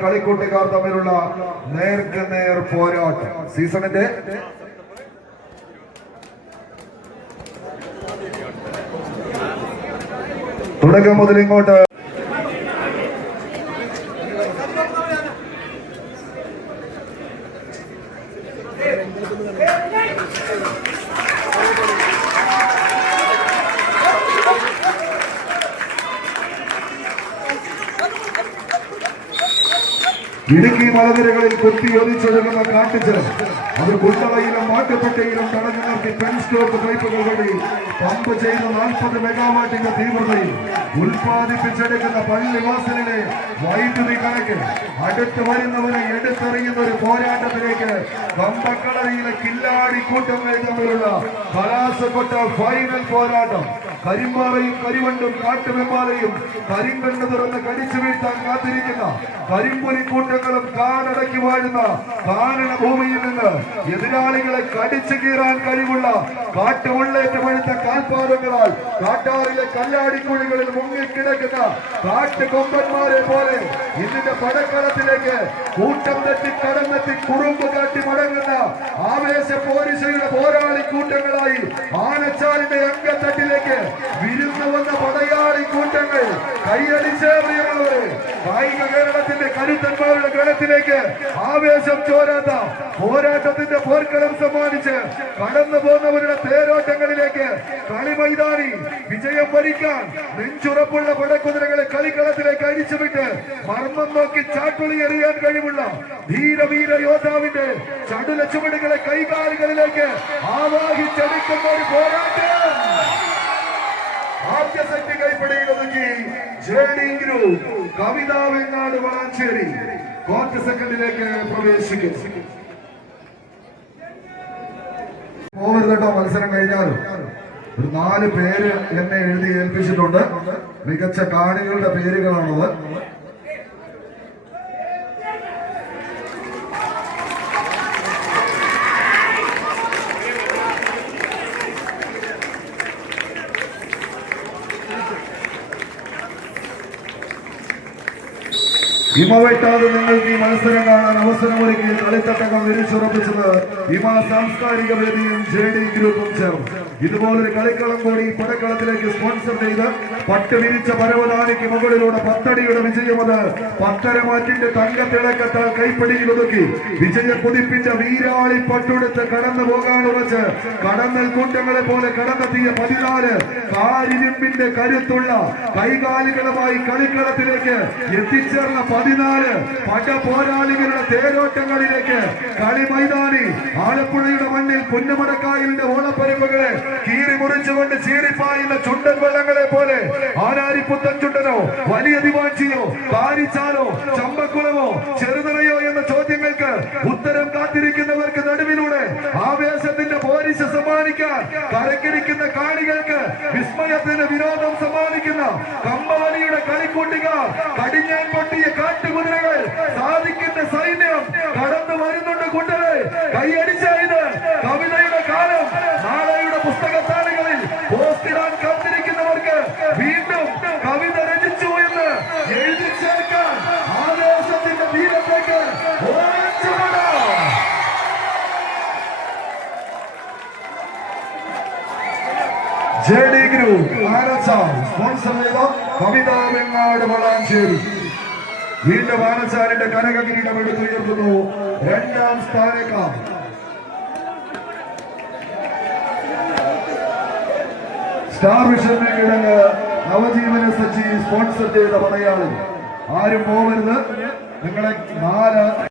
കളിക്കൂട്ടുകാർ തമ്മിലുള്ള നേർക്ക് നേർ പോരാട്ടം. സീസണിന്റെ തുടക്കം മുതൽ ഇങ്ങോട്ട് ഇടുക്കി മലനിരകളിൽ കുത്തി ഒലിച്ചൊഴുകുന്ന കാട്ടുജലം അത് കുട്ടളയിലും മാട്ടുപെട്ടയിലും തടഞ്ഞു നിർത്തി പെൻസ്റ്റോക്ക് പൈപ്പുകൾ വഴി പമ്പ് ചെയ്ത നാൽപ്പത് മെഗാവാട്ടിന്റെ തീവ്രതയിൽ ഉൽപ്പാദിപ്പിച്ചെടുക്കുന്ന പള്ളിവാസലിലെ വൈദ്യുതി കണക്ക് അടുത്ത് വരുന്നവരെ എടുത്തെറിയുന്ന ഒരു പോരാട്ടത്തിലേക്ക് കമ്പക്കളരിയിലെ കില്ലാടി കൂട്ടങ്ങൾ തമ്മിലുള്ള കലാസക്കൊട്ട ഫൈനൽ പോരാട്ടം. കരിമ്പാറയും കരിവണ്ടും കാട്ടുമെമ്പാറയും കരിങ്കണ്ണ് തുറന്ന് കടിച്ചു വീഴ്ത്താൻ കാത്തിരിക്കുന്ന കരിമ്പുലി കൂട്ടങ്ങളും കാടടക്കി വാഴുന്ന കാനന ഭൂമിയിൽ നിന്ന് എതിരാളികളെ കടിച്ചു കീറാൻ കഴിവുള്ള കാട്ടുമുള്ളേറ്റ് പഴുത്ത കാൽപാദങ്ങളാൽ കാട്ടാറിലെ കല്ലാടിക്കുഴികളിൽ മുങ്ങിക്കിടക്കുന്ന കാട്ടുകൊമ്പന്മാരെ പോലെ ഇതിന്റെ പടക്കളത്തിലേക്ക് കൂട്ടം തെറ്റി കടന്നെത്തി കുറുമ്പ് കാട്ടി മടങ്ങുന്ന ആവേശ പോരിശയുടെ പോരാളി കൂട്ടങ്ങളായി ആനച്ചാലിന്റെ അംഗത്തട്ടിലേക്ക് വിരുന്നു വന്ന പടയാളി കൂട്ടങ്ങൾ കൈയടിച്ചേറിയുള്ളവരെ കായിക കേരളത്തിന്റെ കരുത്തന്മാരുടെ ഗണത്തിലേക്ക് ആവേശം ചോരാത്ത പോരാട്ടത്തിന്റെ പോർക്കളം സമ്മാനിച്ച് കടന്നു പോകുന്നവരുടെ തേരോട്ടങ്ങളിലേക്ക് കളിമൈതാനി വിജയം ഭരിക്കാൻ നെഞ്ചുറപ്പുള്ള പടക്കുതിരകളെ കളിക്കളത്തിലേക്ക് അടിച്ചുവിട്ട് മർമ്മം നോക്കി ചാട്ടുളി എറിയാൻ കഴിവുള്ള ധീരവീര യോദ്ധാവിന്റെ ചടുല ചുവടുകളെ കൈകാലുകളിലേക്ക് ആവാഹിച്ചെടുക്കുന്ന ഒരു പോരാട്ടം. ആദ്യ സെറ്റ് ഒതുക്കി JD group Kavitha Vengad Valanchery quarter സെക്കൻഡിലേക്ക് പ്രവേശിക്കും. പോകരുത് കേട്ടോ മത്സരം കഴിഞ്ഞാലും. ഒരു നാല് പേര് എന്നെ എഴുതി ഏൽപ്പിച്ചിട്ടുണ്ട്. മികച്ച കാണികളുടെ പേരുകളാണത് ഹിമവെട്ടാതെ നിങ്ങൾക്ക് ഈ മത്സരം കാണാൻ അവസരമൊരുക്കി കളിത്തട്ടകം വിരിച്ചുറപ്പിച്ചത് ഹിമ സാംസ്കാരിക വേദിയും ജെ ഡി ഗ്രൂപ്പും ചേർന്ന്. ഇതുപോലൊരു കളിക്കളം കൂടി പടക്കളത്തിലേക്ക് സ്പോൺസർ ചെയ്ത് പട്ട് വിരിച്ച പരവതാനിക്ക് മുകളിലൂടെ പത്തടിയുടെ വിജയമത് പത്തരമാറ്റിന്റെ തങ്കത്തിളക്കത്താൽ കൈപ്പിടിയിൽ ഒതുക്കി. വിജയ കുതിപ്പിന്റെ വീരാളി പട്ടുടുത്ത് കടന്നു പോകാൻ ഉറച്ച്. കടന്നൽ കൂട്ടങ്ങളെ പോലെ കടന്നെത്തിയ പതിനാല് കാരിരുമ്പിന്റെ കരുത്തുള്ള കൈകാലികളുമായി കളിക്കളത്തിലേക്ക് എത്തിച്ചേർന്ന പതിനാല് പട പോരാളികളുടെ തേരോട്ടങ്ങളിലേക്ക് കളി മൈതാനി ആലപ്പുഴയുടെ മണ്ണിൽ പുന്നമടക്കായലിന്റെ ഓണപ്പരിപ്പുകളെ കീറി മുറിച്ചുകൊണ്ട് ചീറിപ്പായുന്ന ചുണ്ടൻ വെള്ളങ്ങളെ പോലെ ആനാരിപ്പുത്തൻ ചുണ്ടനോ വലിയ ദിവാഞ്ചിയോ കാരിച്ചാലോ ചമ്പക്കുളമോ ചെറുതറയോ എന്ന ചോദ്യങ്ങൾക്ക് ഉത്തരം കാത്തിരിക്കുന്നവർക്ക് നടുവിലൂടെ ആവേശത്തിന്റെ പോരിശ സമ്മാനിക്കാൻ കരക്കിരിക്കുന്ന കാണികൾക്ക് വിസ്മയത്തിന് വിനോദം സമ്മാനിക്കുന്ന കമ്പാലിയുടെ കളിക്കൂട്ടുകാർ കടിഞ്ഞാൻ പൊട്ടിയ കാട്ടുകുതിരകൾ സാധിക്കുന്ന സൈന്യം കടന്നു വരുന്നുണ്ട് കൂട്ടരെ കൈയടിച്ചായത് കവിതയുടെ കാലം നാളെയുടെ പുസ്തകത്താളുകളിൽ പോസ്റ്റിടാൻ കാത്തിരിക്കുന്നവർക്ക് വീണ്ടും കവിത രചിച്ചു എന്ന് എഴുതി ചേർക്കാൻ ആവേശത്തിന്റെ തീരത്തേക്ക് ഓടിച്ചുവിടാം J D group Anachal sponsor ചെയ്ത കവിത വെങ്ങാട് വളാഞ്ചേരി. വീണ്ടും ആനച്ചാലിന്റെ കനകകിരീടം എടുത്തുയർത്തുന്നു രണ്ടാം സ്ഥാനക്കാർ. സ്റ്റാർ വിഷൻ കിടങ്ങ് നവജീവന സച്ചി സ്പോൺസർ ചെയ്ത പടയാളി ആരും പോകരുത് നിങ്ങളെ നാല്